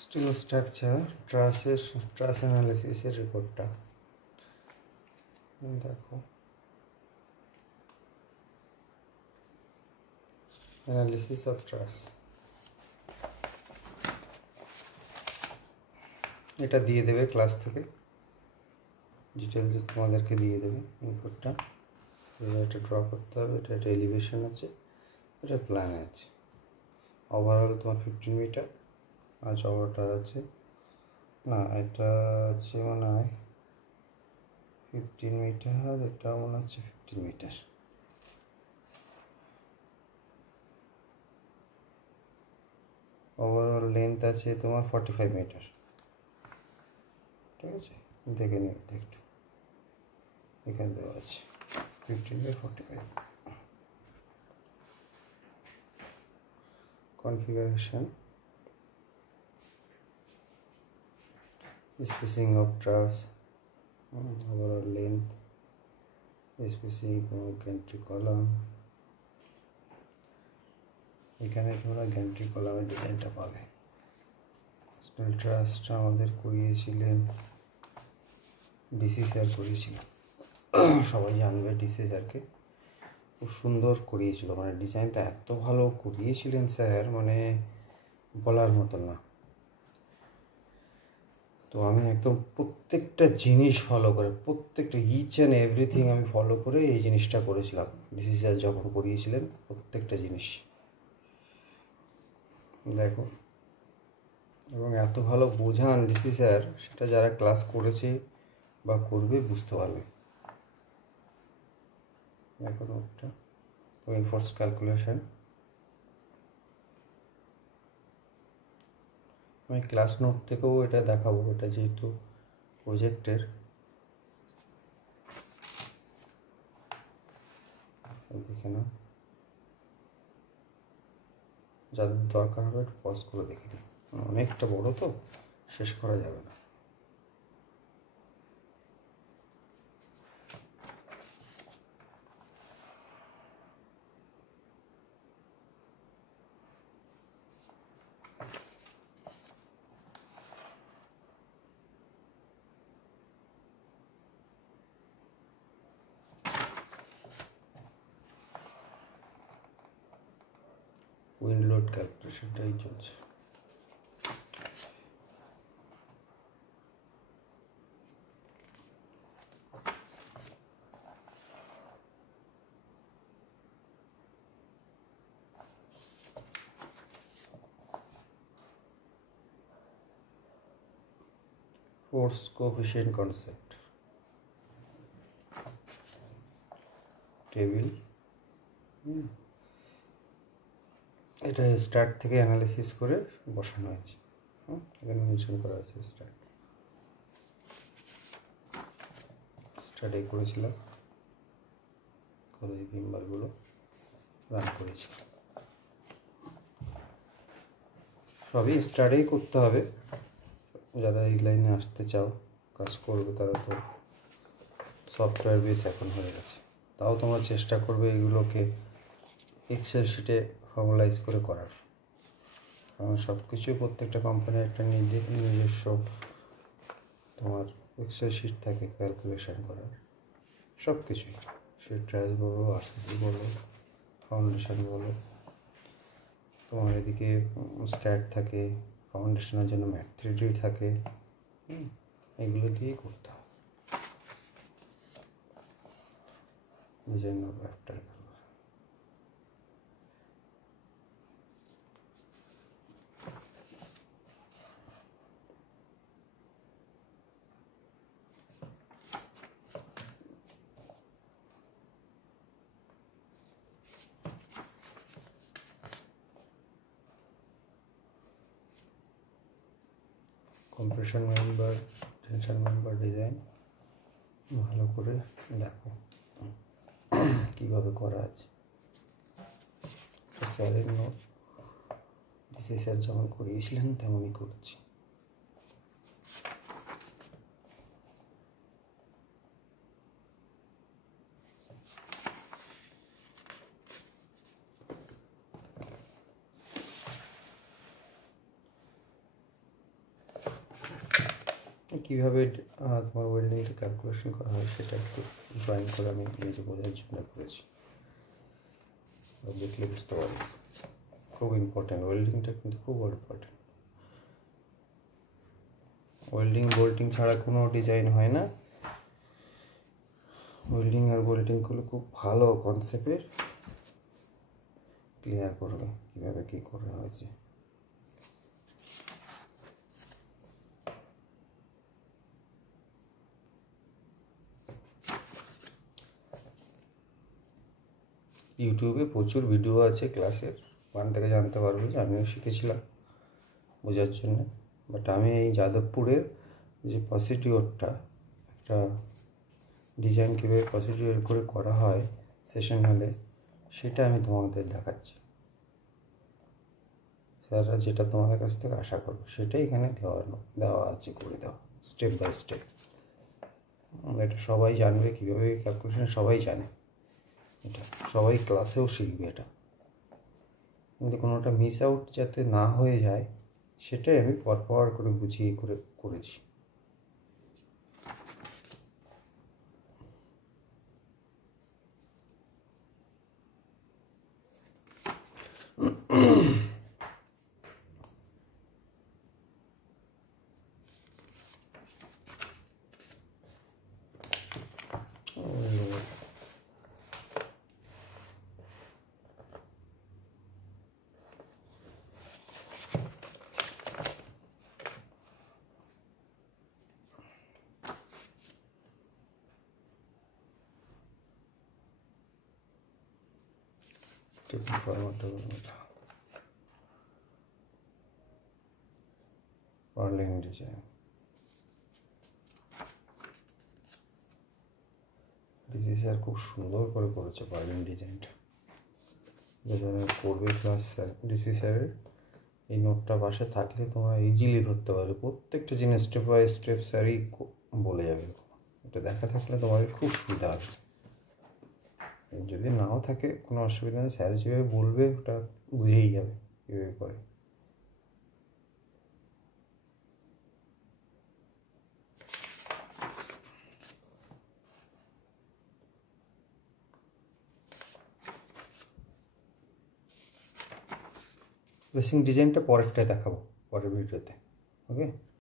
Still structure ট্রাস অ্যানালিসিসের রিপোর্টটা দেখো। অ্যানালিসিস অফ ট্রাস, এটা দিয়ে দেবে ক্লাস থেকে, ডিটেলস তোমাদেরকে দিয়ে দেবে ইনপুটটা। এটা ড্র করতে হবে, এটা একটা এলিভেশন আছে, এটা প্ল্যান আছে। ওভারঅল তোমার 15 মিটার আর চওড়াটা আছে, না এটা আছে মনে হয় 15 মিটার, এটা মনে হচ্ছে 15 মিটার। ওভারঅল লেন্থ আছে তোমার 45 মিটার। ঠিক আছে, দেখে নিও একটু, এখানে দেওয়া আছে 15/45। Configuration, spacing of truss, overall length, spacing of gantry column। এখানে তোমরা গ্যান্ট্রি কলামের ডিজাইনটা পাবে। স্টিল ট্রাসটা আমাদের করিয়েছিলেন ডিসি স্যার, করিয়েছিল, সবাই জানবে ডিসি স্যারকে, খুব সুন্দর করিয়েছিল, মানে ডিজাইনটা এত ভালো করিয়েছিলেন স্যার, মানে বলার মতন না। তো আমি একদম প্রত্যেকটা জিনিস ফলো করে, প্রত্যেকটা ইচ অ্যান্ড এভরিথিং আমি ফলো করে এই জিনিসটা করেছিলাম ডিসি স্যার যখন করিয়েছিলেন, প্রত্যেকটা জিনিস দেখো। এবং এত ভালো বোঝান ডিসি স্যার, সেটা যারা ক্লাস করেছে বা করবে বুঝতে পারবে। দেখো নোটটা, রেইনফোর্স ক্যালকুলেশন। আমি ক্লাস নোট থেকেও এটা দেখাবো, এটা যেহেতু প্রজেক্টের। দেখে না, যাদের দরকার হবে একটু পজ করে দেখে নিই, অনেকটা বড় তো শেষ করা যাবে না। উইন্ড লোড ক্যালকুলেশনটাই চলছে। Force coefficient concept, table. এটা স্টার্ট থেকে অ্যানালিসিস করে বসানো হয়েছে, এখানে মেনশন করা আছে স্টার্টে করেছিলাম, করে এই মেম্বারগুলো রান করেছি। সবই স্টার্টেই করতে হবে, যারা এই লাইনে আসতে চাও কাজ করবে তারা তো সফটওয়্যার বেস এখন হয়ে গেছে, তাও তোমরা চেষ্টা করবে এগুলোকে এক্সেল শিটে ফর্মালাইজ করে করার। কারণ সব কিছু প্রত্যেকটা কোম্পানির একটা নিজস্ব তোমার এক্সেল শিট থাকে ক্যালকুলেশন করার, সব কিছুই, সে ট্রাস বলো, আরসিসি বলো, ফাউন্ডেশন বলো, তোমার এদিকে স্ট্যাট থাকে, ফাউন্ডেশনের জন্য ম্যাথ 3D থাকে, এগুলো দিয়েই করতে হবে design of rafter. Compression member, tension member design ভালো করে দেখো কীভাবে করা আছে। স্যারের নোট, ডিসি স্যার যেমন করিয়েছিলেন তেমনই করছি। কীভাবে তোমার ওয়েল্ডিংটা ক্যালকুলেশন করা হয় সেটা একটু ড্রয়িং করে আমি নিজে বোঝার জন্য করেছি, দেখলে বুঝতে পারবো। খুব ইম্পর্টেন্ট, ওয়েল্ডিংটা কিন্তু খুব ইম্পর্টেন্ট। ওয়েল্ডিং বোল্টিং ছাড়া কোনো ডিজাইন হয় না। ওয়েল্ডিং আর বোল্টিংগুলো খুব ভালো কনসেপ্টের ক্লিয়ার করবে কীভাবে কী করা হয়েছে। ইউটিউবে প্রচুর ভিডিও আছে ক্লাসের, ওখান থেকে জানতে পারবে যে আমিও শিখেছিলাম বোঝার জন্য। বাট আমি এই যাদবপুরের যে প্রসিডিওরটা, একটা ডিজাইন কীভাবে প্রসিডিওর করে করা হয় সেশন হলে, সেটা আমি তোমাদের দেখাচ্ছি। স্যাররা যেটা তোমাদের কাছ থেকে আশা করবে সেটাই এখানে দেওয়া আছে, করে দেওয়া স্টেপ বাই স্টেপ। এটা সবাই জানবে কীভাবে ক্যালকুলেশন, সবাই জানে এটা, সবাই ক্লাসেও শিখবে এটা, কিন্তু কোনোটা মিস আউট যাতে না হয়ে যায় সেটাই আমি পরপর করে বুঝিয়ে করেছি। পার্লিং ডিজাইন, ডিসি স্যার খুব সুন্দর করে করেছে পার্লিং ডিজাইনটা। যারা করবে ক্লাস স্যার, ডিসি স্যারের এই নোটটা পাশে থাকলে তোমরা ইজিলি ধরতে পারবে প্রত্যেকটা জিনিস, স্টেপ বাই স্টেপ স্যারই বলে যাবে। এটা দেখা থাকলে তোমাদের খুব সুবিধা হবে। যদি নাও থাকে কোনো অসুবিধা নেই, স্যার যেভাবে বলবে ওটা বুঝেই যাবে কীভাবে করে। বেসিক ডিজাইনটা পরেরটায় দেখাবো, পরের ভিডিওতে। ওকে।